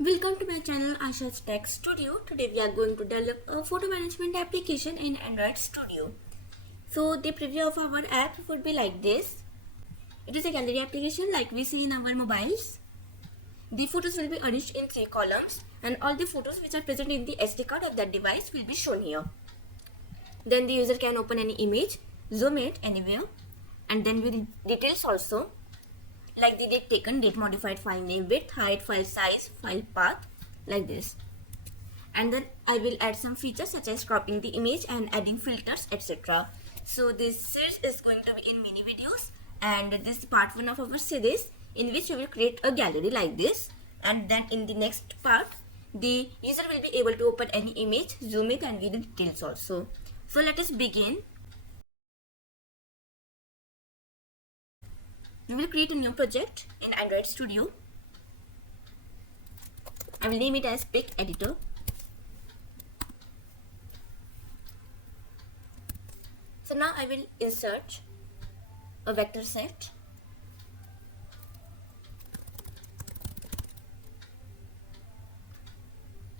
Welcome to my channel Ayesha's Tech Studio. Today we are going to develop a photo management application in Android Studio. So the preview of our app would be like this. It is a gallery application like we see in our mobiles. The photos will be arranged in 3 columns and all the photos which are present in the SD card of that device will be shown here. Then the user can open any image, zoom it anywhere, and then with details also, like the date taken, date modified, file name, width, height, file size, file path, like this. And then I will add some features such as cropping the image and adding filters, etc. So this series is going to be in mini videos, and this is part 1 of our series in which we will create a gallery like this, and then in the next part the user will be able to open any image, zoom it, and view the details also. So let us begin. We will create a new project in Android Studio. I will name it as Pic Editor. So now I will insert a vector set.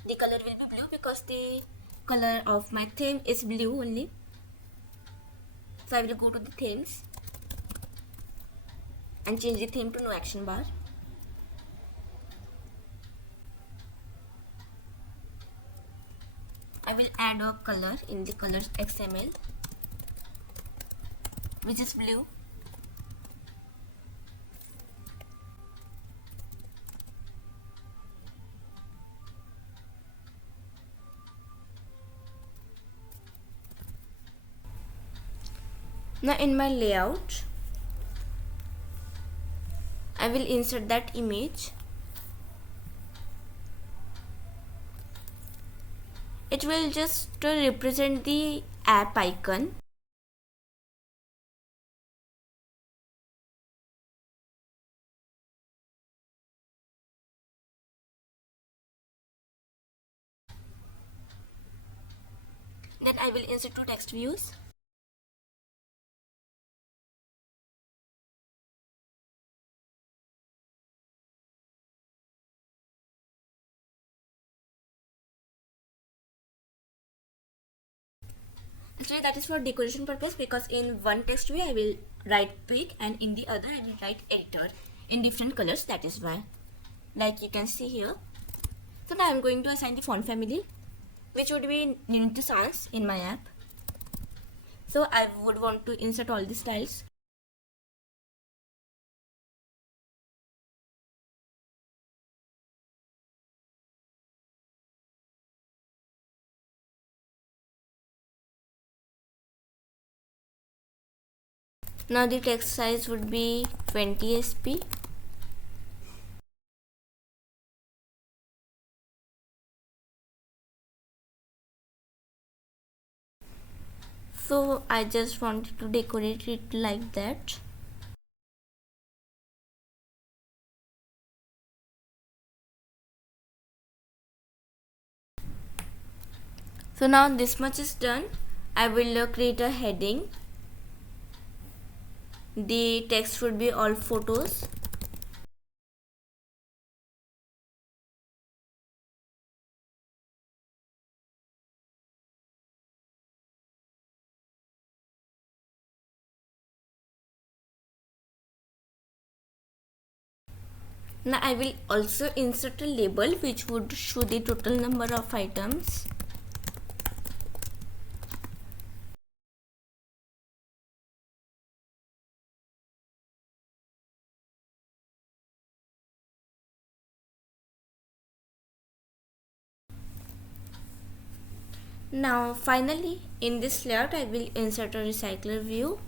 The color will be blue because the color of my theme is blue only. So I will go to the themes and change the theme to no action bar. I will add a color in the colors XML, which is blue. Now in my layout, I will insert that image. It will just represent the app icon. Then I will insert 2 text views. Actually that is for decoration purpose, because in one text view I will write pic and in the other I will write editor in different colors, that is why, like you can see here. So now I am going to assign the font family, which would be Unity Sans in my app. So I would want to insert all the styles. Now the text size would be 20 sp. So I just wanted to decorate it like that. So now this much is done. I will create a heading. The text would be all photos. Now I will also insert a label which would show the total number of items. Now finally in this layout I will insert a recycler view.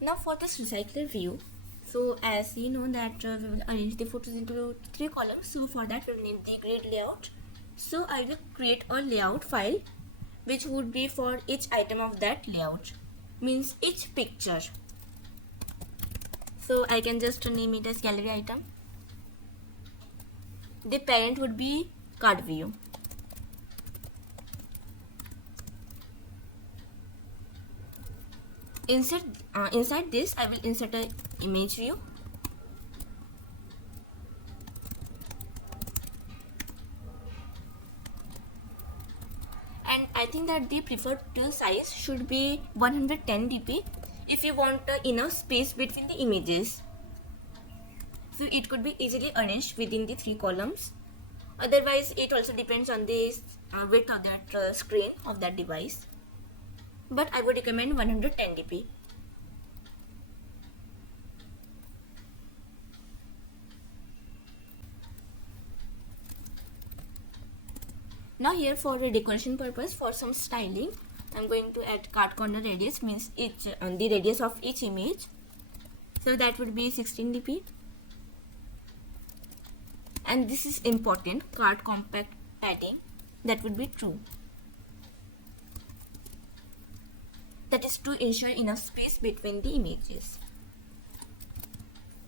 Now for this recycler view, so as you know that we will arrange the photos into 3 columns, so for that we will need the grid layout. So I will create a layout file which would be for each item of that layout, means each picture. So I can just name it as gallery item. The parent would be card view. Inside this I will insert an image view. And I think that the preferred size should be 110 dp if you want enough space between the images. So it could be easily arranged within the 3 columns. Otherwise, it also depends on the width of that screen of that device. But I would recommend 110 dp. Now here for a decoration purpose, for some styling, I'm going to add card corner radius, means each the radius of each image. So that would be 16 dp. And this is important, card compact padding, that would be true. That is to ensure enough space between the images.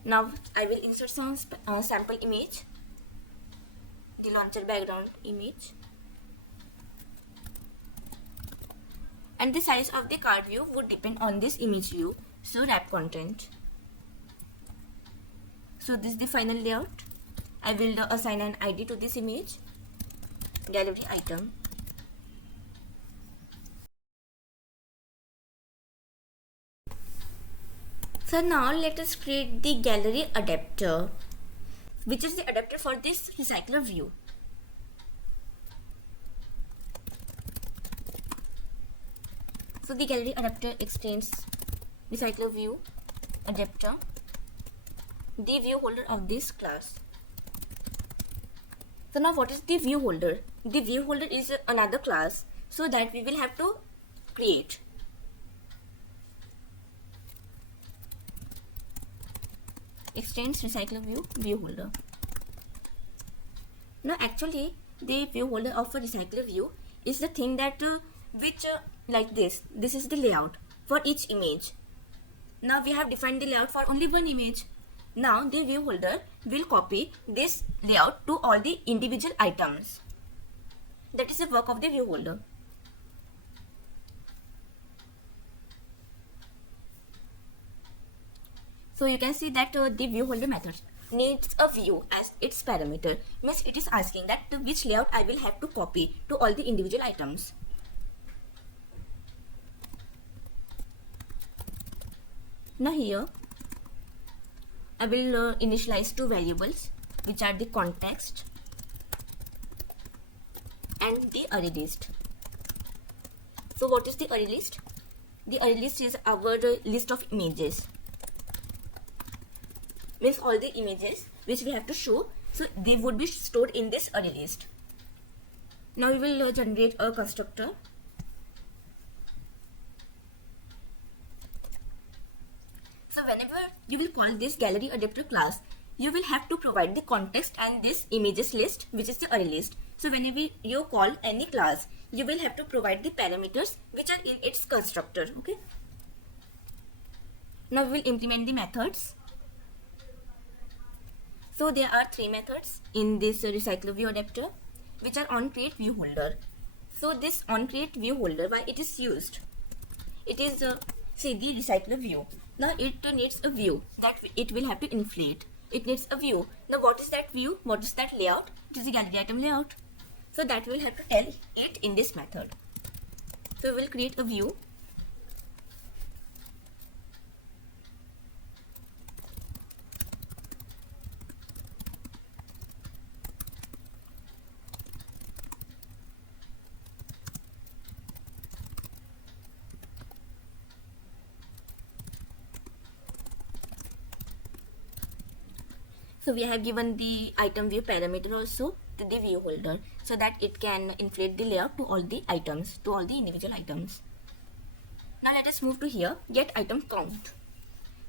Now I will insert some sample image, the launcher background image. And the size of the card view would depend on this image view. So wrap content. So this is the final layout. I will assign an ID to this image, gallery item. So now let us create the gallery adapter, which is the adapter for this recycler view. So the gallery adapter extends recycler view adapter, the view holder of this class. So now what is the view holder? The view holder is another class, so that we will have to create. Extends recycler view holder. Now actually the view holder of a recycler view is the thing that like this is the layout for each image. Now we have defined the layout for only one image. Now the view holder will copy this layout to all the individual items. That is the work of the view holder. So you can see that the view holder method needs a view as its parameter. Means it is asking that which layout I will have to copy to all the individual items. Now here I will initialize 2 variables, which are the context and the array list. So what is the array list? The array list is our list of images. Means all the images which we have to show, so they would be stored in this array list. Now we will generate a constructor. So whenever you will call this gallery adapter class, you will have to provide the context and this images list, which is the array list. So whenever you call any class, you will have to provide the parameters which are in its constructor. Okay. Now we will implement the methods. So there are 3 methods in this recycler view adapter, which are onCreate view holder. So this onCreate view holder, why it is used? It is say the recycler view. Now it needs a view that it will have to inflate. It needs a view. Now what is that view? What is that layout? It is the gallery item layout. So that we will have to tell it in this method. So we will create a view. So we have given the item view parameter also to the view holder, so that it can inflate the layout to all the items, to all the individual items. Now let us move to here, get item count.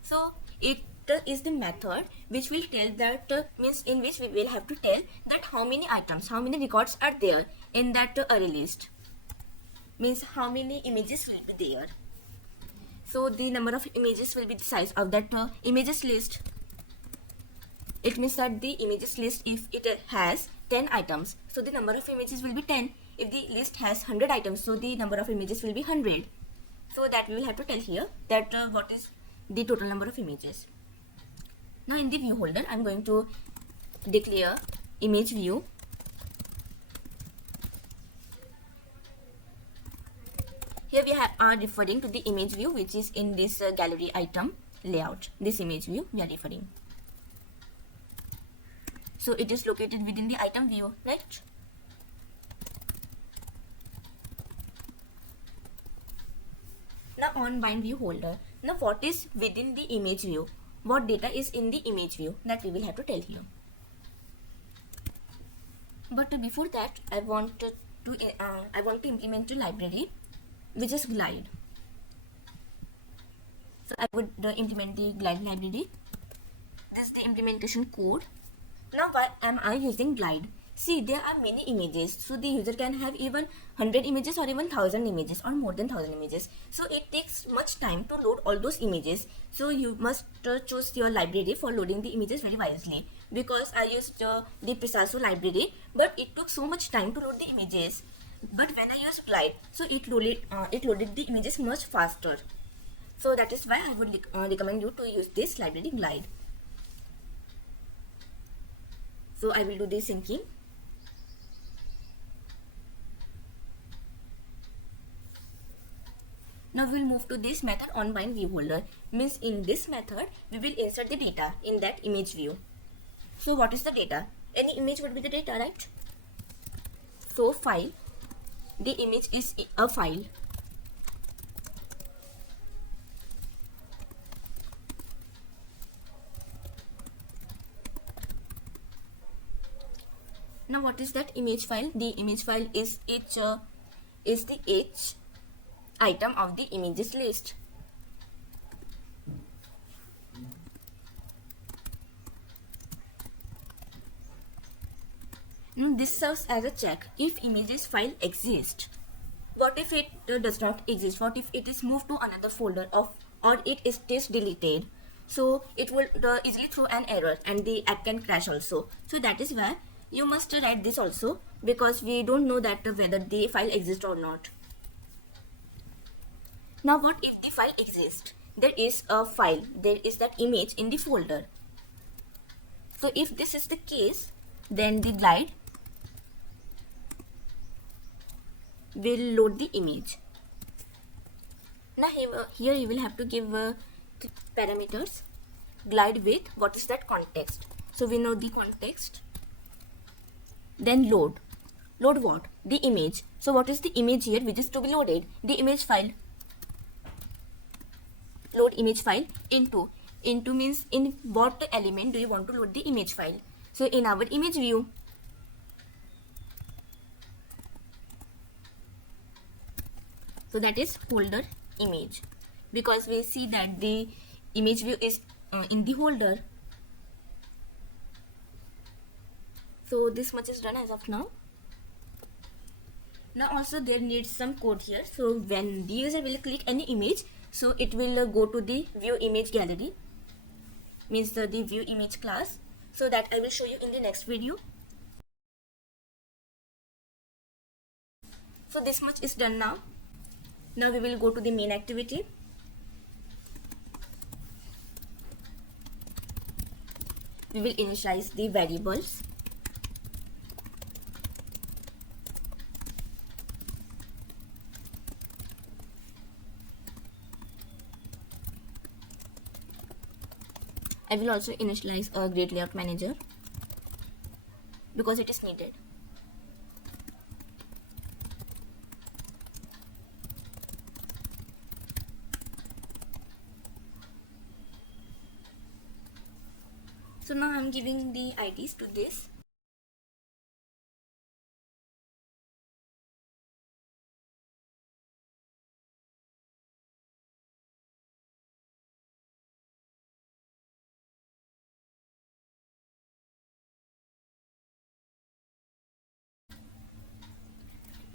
So it is the method which will tell that means in which we will have to tell that how many items, how many records are there in that array list. Means how many images will be there. So the number of images will be the size of that images list. It means that the images list, if it has 10 items, so the number of images will be 10. If the list has 100 items, so the number of images will be 100. So that we will have to tell here that what is the total number of images. Now in the view holder, I am going to declare image view. Here we are referring to the image view which is in this gallery item layout. This image view we are referring. So it is located within the item view, right? Now on bind view holder. Now what is within the image view? What data is in the image view? That we will have to tell here. But before that, I want to implement a library which is glide. So I would implement the glide library. This is the implementation code. Now why am I using glide? See, there are many images, so the user can have even 100 images or even 1000 images or more than 1000 images. So it takes much time to load all those images. So you must choose your library for loading the images very wisely. Because I used the Picasso library, but it took so much time to load the images. But when I used glide, so it loaded the images much faster. So that is why I would recommend you to use this library glide. So I will do the syncing. Now we will move to this method on bind view holder. Means in this method we will insert the data in that image view. So what is the data? Any image would be the data, right? So file. The image is a file. Now what is that image file? The image file is the each item of the images list. Now this serves as a check if images file exists. What if it does not exist? What if it is moved to another folder or it is deleted? So it will easily throw an error and the app can crash also. So that is why you must write this also, because we don't know that whether the file exists or not. Now what if the file exists? There is a file, there is that image in the folder. So if this is the case, then the glide will load the image. Now here you will have to give parameters. Glide with what is that context. So we know the context. Then load. Load what? The image. So what is the image here which is to be loaded? The image file. Load image file into. Into means in what element do you want to load the image file? So in our image view. So that is folder image, because we see that the image view is in the holder. So this much is done as of now. Now also there needs some code here. So when the user will click any image, so it will go to the view image gallery, means the view image class. So that I will show you in the next video. So this much is done now. Now we will go to the main activity. We will initialize the variables. I will also initialize a grid layout manager because it is needed. So now I am giving the IDs to this.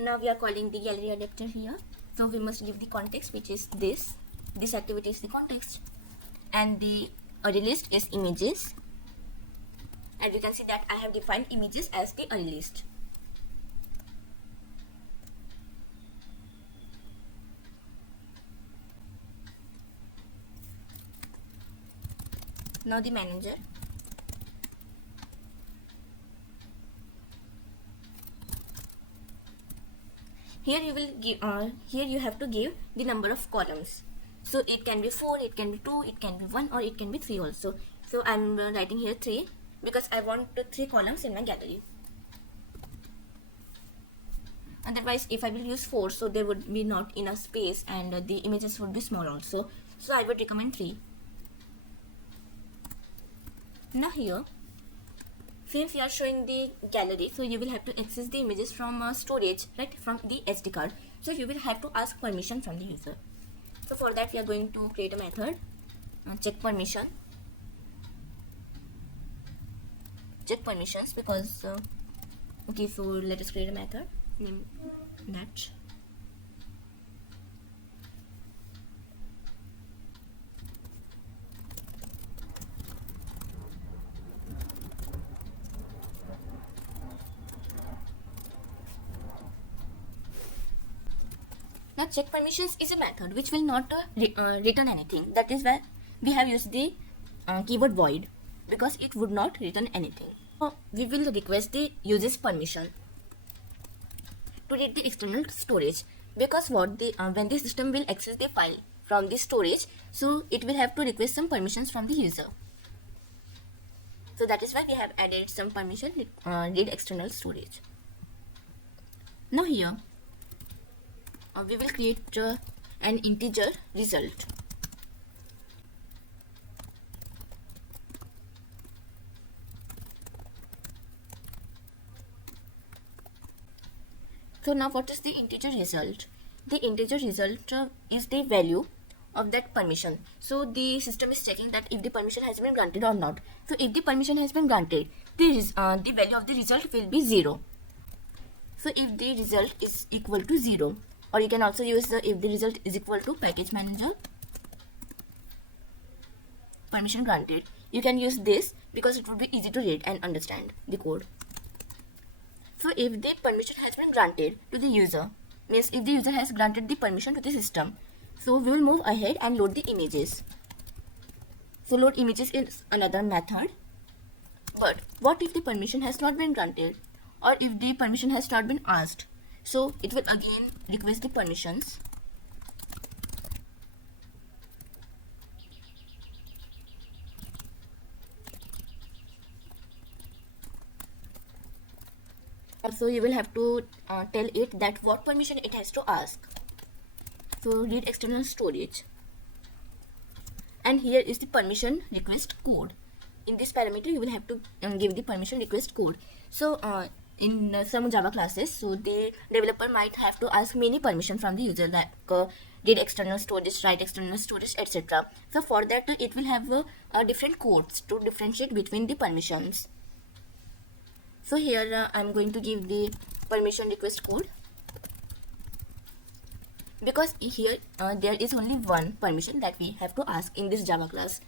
Now we are calling the gallery adapter here. So we must give the context, which is this this activity is the context, and the array list is images, and we can see that I have defined images as the array list. Now the manager. Here you will give here you have to give the number of columns. So it can be 4, it can be 2, it can be 1, or it can be 3 also. So I'm writing here 3 because I want 3 columns in my gallery. Otherwise, if I will use 4, so there would be not enough space and the images would be small also. So I would recommend 3. Now here, since you are showing the gallery, so you will have to access the images from storage, right, from the SD card. So you will have to ask permission from the user. So for that we are going to create a method, check permissions, because okay, so let us create a method, name that. Now check permissions is a method which will not return anything. That is why we have used the keyword void, because it would not return anything. So we will request the user's permission to read the external storage, because what the when the system will access the file from the storage, so it will have to request some permissions from the user. So that is why we have added some permission, read external storage. Now here we will create an integer result. So now what is the integer result? The integer result is the value of that permission. So the system is checking that if the permission has been granted or not. So if the permission has been granted, the value of the result will be 0. So if the result is equal to 0, or you can also use the if the result is equal to package manager permission granted. You can use this because it would be easy to read and understand the code. So if the permission has been granted to the user, means if the user has granted the permission to the system, so we will move ahead and load the images. So load images is another method. But what if the permission has not been granted, or if the permission has not been asked? So it will again request the permissions. So you will have to tell it that what permission it has to ask. So read external storage, and here is the permission request code. In this parameter you will have to give the permission request code. So in some Java classes, so the developer might have to ask many permission from the user, like read external storage, write external storage, etc. So for that it will have different codes to differentiate between the permissions. So here I am going to give the permission request code, because here there is only one permission that we have to ask in this Java class.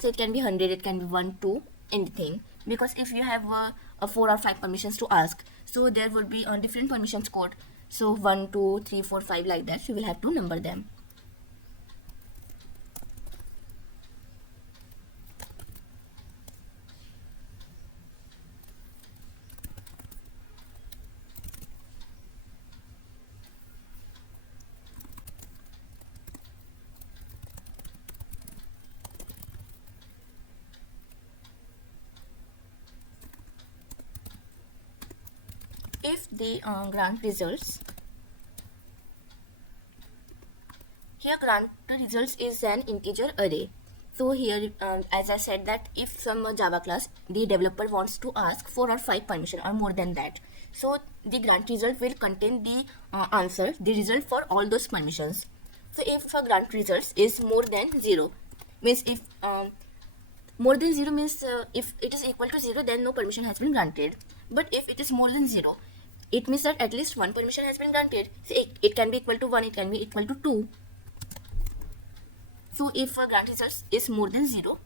So it can be 100, it can be 1, 2, anything, because if you have 4 or 5 permissions to ask, so there would be different permissions code. So 1, 2, 3, 4, 5, like that, you will have to number them. If the grant results, here grant results is an integer array. So here as I said that if some Java class the developer wants to ask 4 or 5 permission or more than that, so the grant result will contain the answer, the result for all those permissions. So if a grant results is more than 0, means if more than 0 means if it is equal to 0, then no permission has been granted. But if it is more than 0, it means that at least one permission has been granted. So it can be equal to 1, it can be equal to 2. So if grant results is more than 0,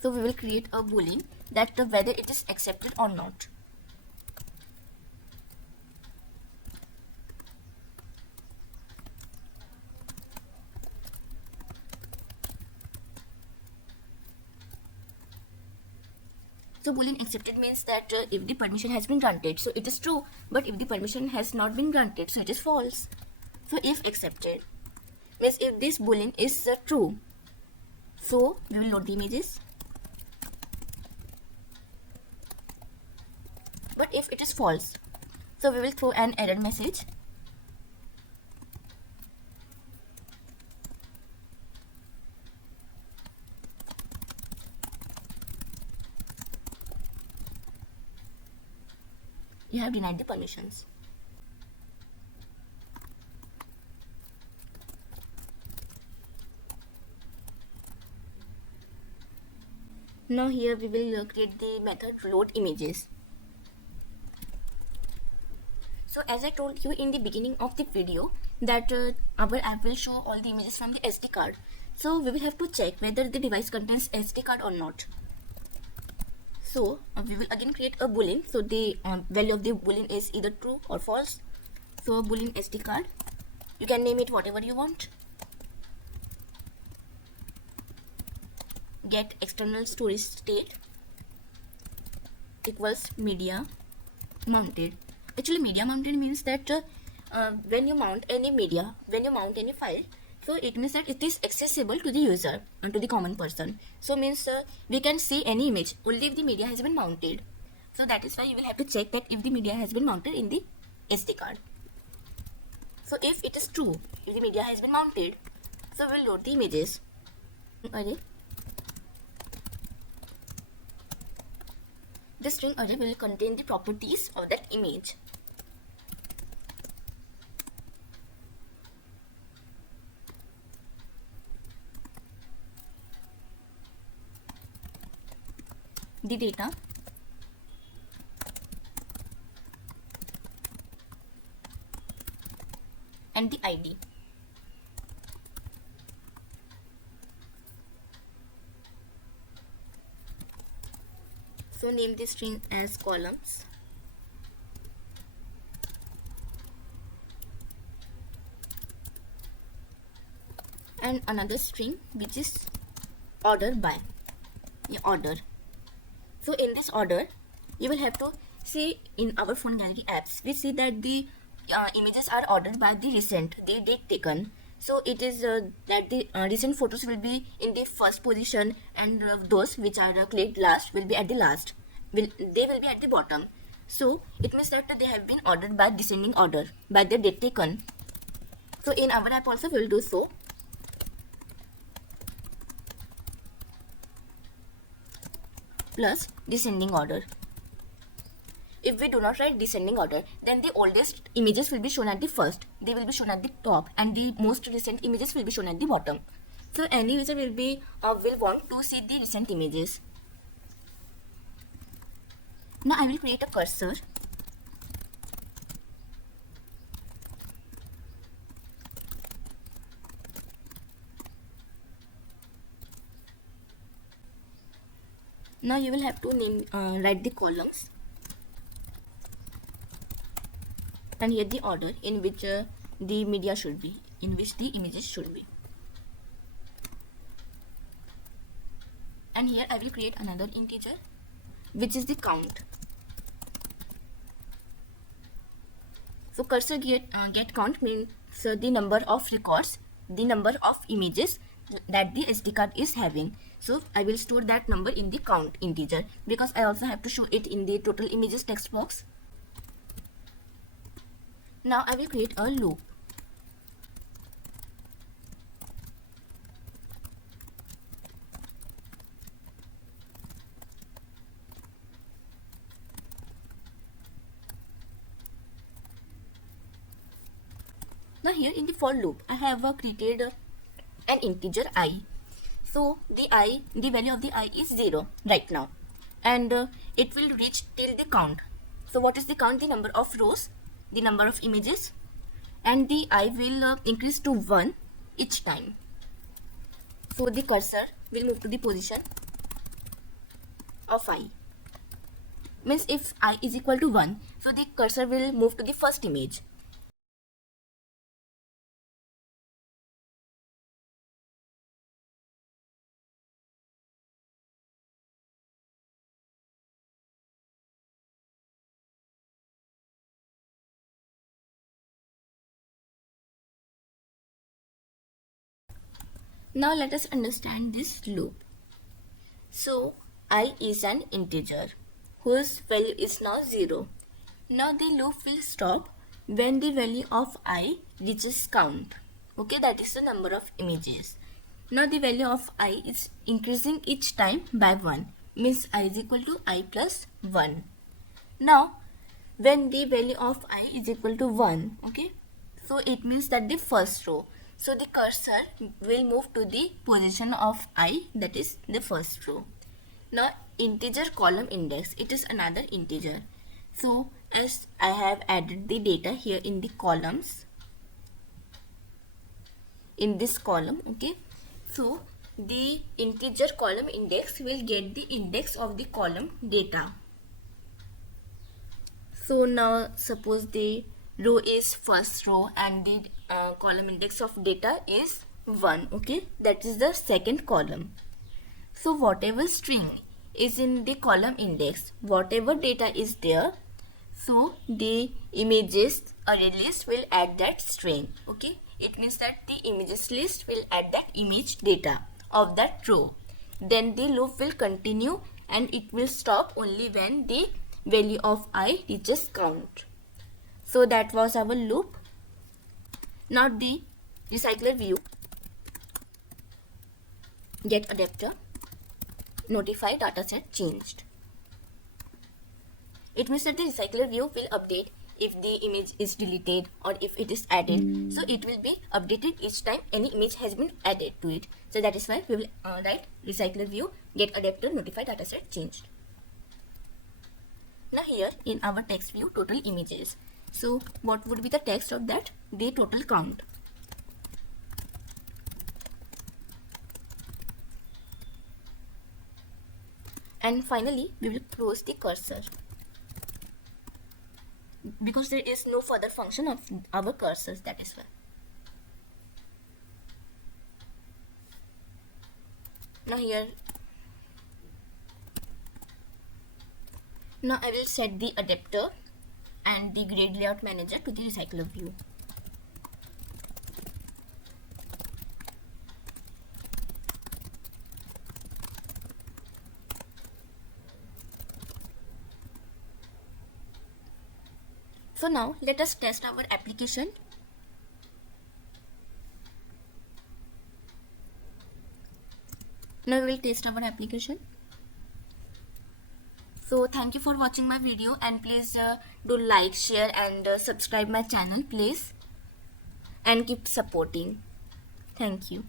so we will create a boolean that whether it is accepted or not. So boolean accepted means that if the permission has been granted, so it is true, but if the permission has not been granted, so it is false. So if accepted means if this boolean is true, so we will load the images. But if it is false, so we will throw an error message. You have denied the permissions. Now here we will create the method load images. So as I told you in the beginning of the video that our app will show all the images from the SD card. So we will have to check whether the device contains SD card or not. So we will again create a boolean. So the value of the boolean is either true or false. So boolean SD card, you can name it whatever you want. Get external storage state equals media mounted. Actually media mounted means that when you mount any media, when you mount any file, so it means that it is accessible to the user and to the common person. So means we can see any image only if the media has been mounted. So that is why you will have to check that if the media has been mounted in the SD card. So if it is true, if the media has been mounted, so we will load the images. Array. The string array will contain the properties of that image. The data, and the ID. So name this string as columns. And another string which is order by. Order. So in this order, you will have to see in our phone gallery apps, we see that the images are ordered by the recent, the date taken. So it is that the recent photos will be in the first position, and those which are clicked last will be at the last. They will be at the bottom. So it means that they have been ordered by descending order by the date taken. So in our app also we will do so. Plus descending order. If we do not write descending order, then the oldest images will be shown at the first, they will be shown at the top, and the most recent images will be shown at the bottom. So any user will want to see the recent images. Now I will create a cursor. Now you will have to write the columns, and here the order in which the media should be, in which the images should be. And here I will create another integer which is the count. So cursor get count means the number of records, the number of images that the SD card is having. So I will store that number in the count integer because I also have to show it in the total images text box. Now I will create a loop. Now here in the for loop, I have created an integer I. So the value of the I is 0 right now. and it will reach till the count. So what is the count? The number of rows, the number of images, and the I will increase to 1 each time. So the cursor will move to the position of I. Means if I is equal to 1, so the cursor will move to the first image. Now let us understand this loop. So I is an integer whose value is now 0. Now the loop will stop when the value of I reaches count. Okay, that is the number of images. Now the value of I is increasing each time by 1. Means I is equal to I plus 1. Now when the value of I is equal to 1, okay, so it means that the first row. So the cursor will move to the position of I, that is the first row. Now integer column index, it is another integer. So as I have added the data here in the columns, in this column, okay, so the integer column index will get the index of the column data. So now suppose the row is first row and the column index of data is 1, okay, that is the second column. So whatever string is in the column index, whatever data is there, so the images array list will add that string, okay. It means that the images list will add that image data of that row. Then the loop will continue and it will stop only when the value of I reaches count. So that was our loop. Now the recycler view, get adapter, notify dataset changed. It means that the recycler view will update if the image is deleted or if it is added. So it will be updated each time any image has been added to it. So that is why we will write recycler view, get adapter, notify dataset changed. Now here in our text view, total images. So what would be the text of that? The total count. And finally we will close the cursor because there is no further function of our cursors, that is why. Now here, now I will set the adapter and the grid layout manager to the recycler view. So now let us test our application. Now we will test our application. So thank you for watching my video and please do like, share and subscribe my channel please and keep supporting. Thank you.